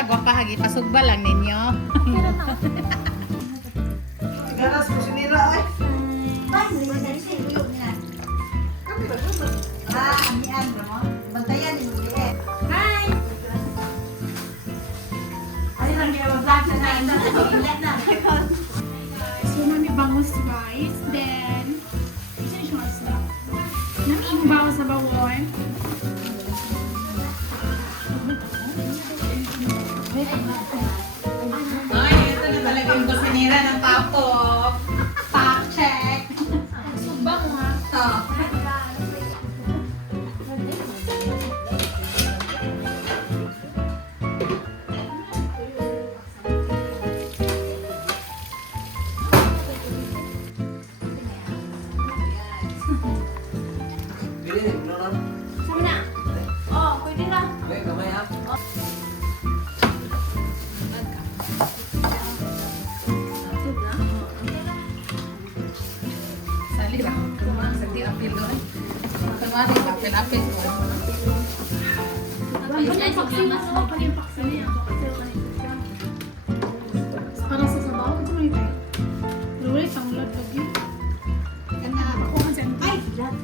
kagwapa hagi pasugba lang ninyo. Ganas ko sinira ay. Amian mo. Bantayan ni mo eh. Hi. Ay lang yung vlog na na. So, mami bangus rice. Then, isa yung masla. Nang ingbaw sa bawon. Ay, ito na talaga yung kusinira ng tapok. Top check. Sugba mo ha. Ito. Dili ni nonon. Sabi na. Oh, pwede na. Okay, kamay ha. Sali ba? Sagdi apil doon. Kumari, apil ko. Ano yung paksin na? Ano yung paksin niya? Para sa sabaw, ito mo ito. Luwi, tanglad lagi. Kana, ako man sa ay, lat.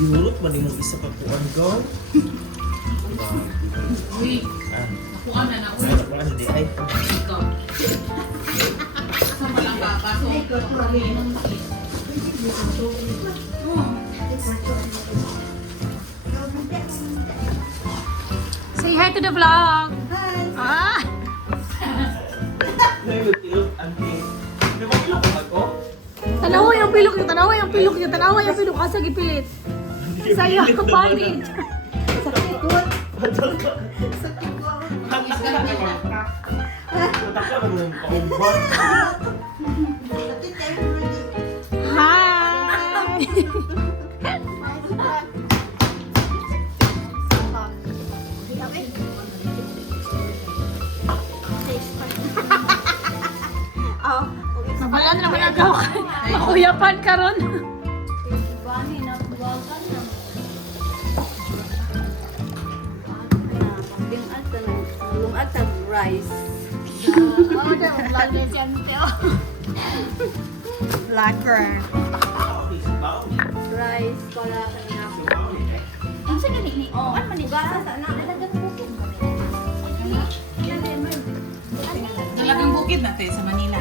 Yurot man yung isa ka kuan ko. Uy, Ah, kuha na na. Uy, ano kuan di ay. ito. Sa malang babaso. Say hi to the vlog. Ah! Nilot anti. Di ba ilok ako? Tanaway ang pilok niya, tanaway ang pilok niya, tanaway ang pilok. Asa gipilit. Saya ka panig. Sakit ko. Padal ka. Sakit ko. Tatak ka naman yung kauban. Sakit kayo ready. Hi! Nabala na naman ang gawa. Makuyapan ka ron. Rice. Blacker. Rice para kanina. Ang sa ganini? Oh, ano man ni gasa sa na Dalagang bukid natin sa Manila.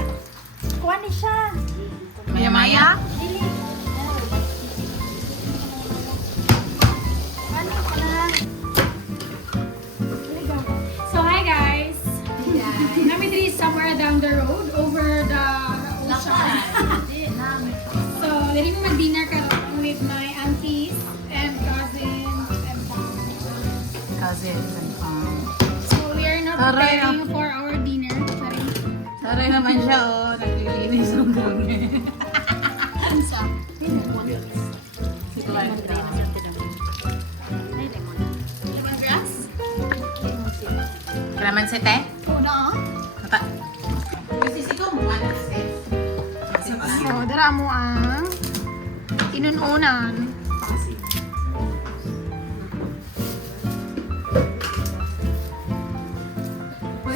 Kuha ni siya. Maya-maya? Dili. So hi guys. Kami diri somewhere down the road over the ocean. So diri mo mag-dinner karon with my aunties and cousins and family. Cousins and So we are now Aray, preparing for our dinner. Sorry. Taray naman siya, oh. Naglilinis ng dumi. Ansa? Ito lang ito. Lemongrass? Kalaman si te? Oo na. Mata. Sisi ko mo, ano kasi? So, dara mo ang inununan.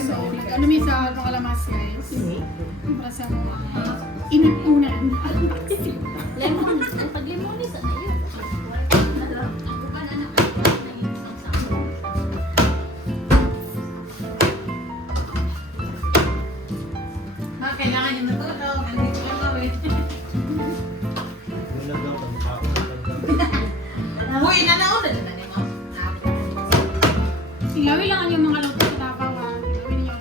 So, ano mi sa kalamas guys? Para sa mga inununan. Lemon, ang pag-lemonis na yun. Kailangan niyo matulog. Andito lang gawin. Nilagaw ng ako. Uy, nanauna na naman mo. Ilawi lang yung mga luto sa tapaw ha. Ilawi niyo.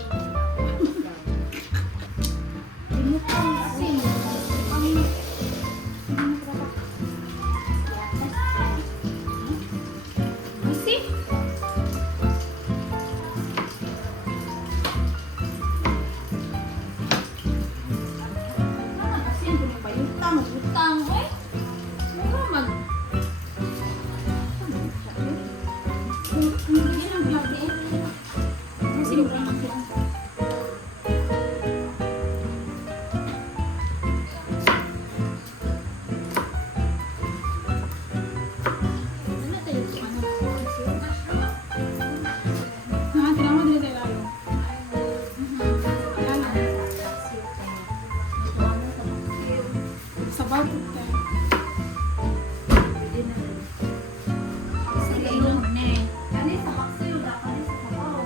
About it. Sige, ilong mo na eh. Kani sa maxil, kani sa sabaw.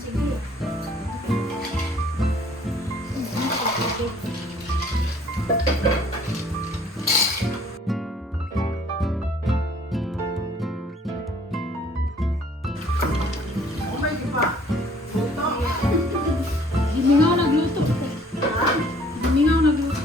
Sige. Gimingaw nagluto. Gimingaw nagluto.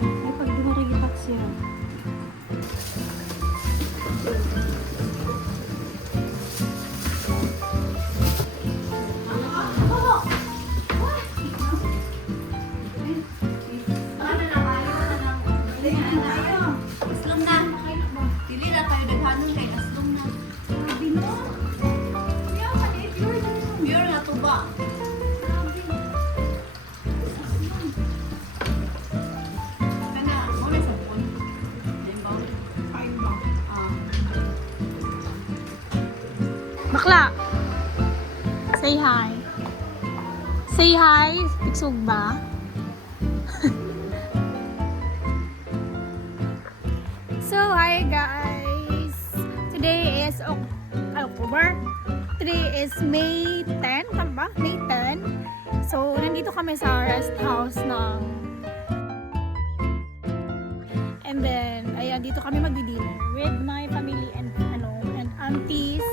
Ay, pag dumaragitak siya. Aslong na. Dili na tayo daghanon kay aslong na. Pure na tuba. Kana, mo na sa buwan. Limbaw. Bakla! Say hi. Say hi. Iksog ba? So, hi guys! Today is October. Today is May 10. Tama ba? May 10. So, nandito kami sa rest house ng... And then, ayan, dito kami magdi-dinner with my family and aunties.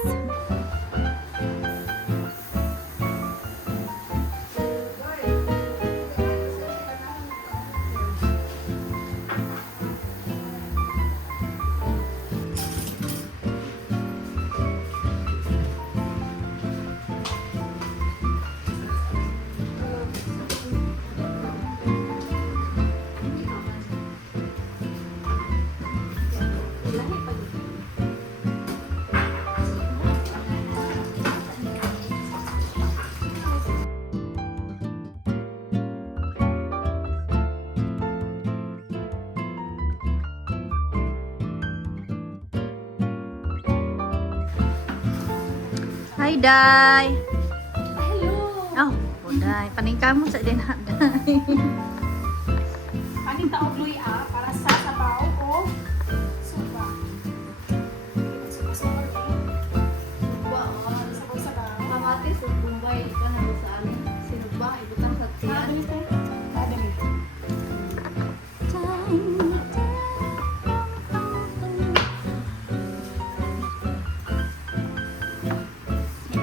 Hi, Day. Hello! Oh, Day. Paningka mo sa din, Day. Paning taog luy para sa sabaw o sopa. Sabaw-sabaw. Kamatis ug bumbay ka na sa amin. Sinugba ibutang sa tiyan. Dadali.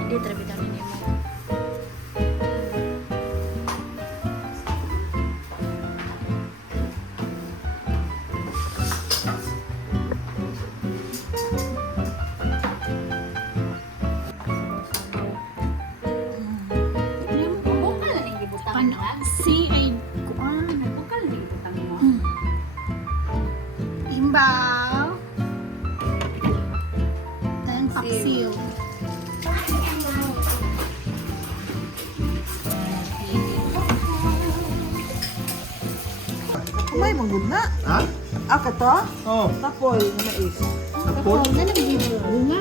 Hindi, trabi kami ni mo. Bukal na ning gibutang Ano? Si ay kuan. Bukal na ning gibutang mo. Imbaw. And paksiw. May manggod na. Ha? Aka to? Oo. Tapoy na mais. Napot? Na nabigyan bunga.